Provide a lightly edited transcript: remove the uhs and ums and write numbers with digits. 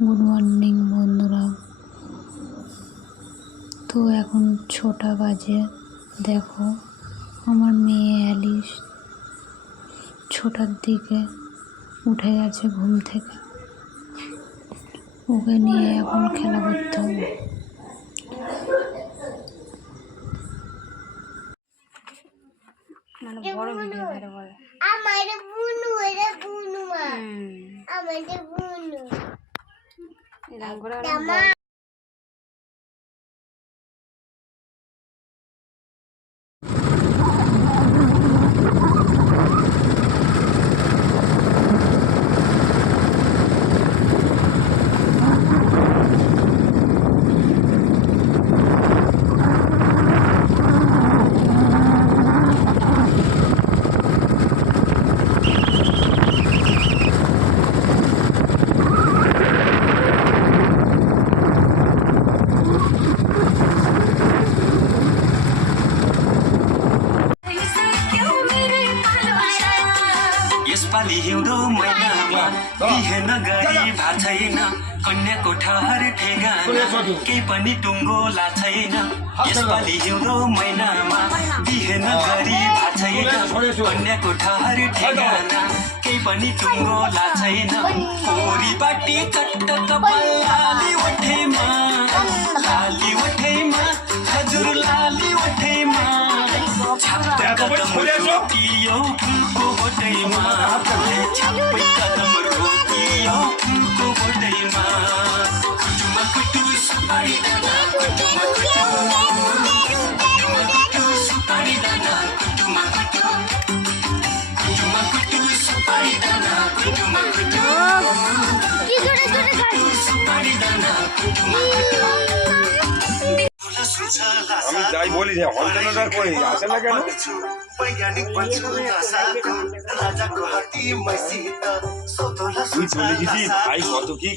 Good morning বন্ধুরা। তো এখন 6টা বাজে। দেখো আমার মেয়ে অ্যালিস 6টার দিকে উঠে গেছে ঘুম থেকে। ওকে নিয়ে এখন খেলা করতে হবে। মানে বড় ভিডিও করে বলে আমার বুনু এর বুনু মা আমাদের বুনু এরকম করে यसपालि हिउँदो महिनामा बिहेन गरी भा छैन कन्याको ठहर ठेगाना केही पनि टुङ्गो ला छैन। यसपालि हिउँदो महिनामा बिहेन गरी भा छैन कन्याको ठहर ठेगाना केही पनि टुङ्गो ला छैन। कोरीबाटी चट्ट कपाल लाली ओठेमा हजुर लाली ओठेमा छाप्पै कदम रोकियो फुलको बोटैमा छाप्पै कदम रोकियो फुलको बोटैमा कुटुमा कुटु सुपारी दाना कुटुमा कुटु सुपारी दाना कुटुमा कुटु सुपारी दाना कुटुमा कुटु सुपारी दाना कुटुमा कुटु। আমি যাই বলি যে হলটার কই আসে না কেন তুই চলে গেছিস ভাই কত কি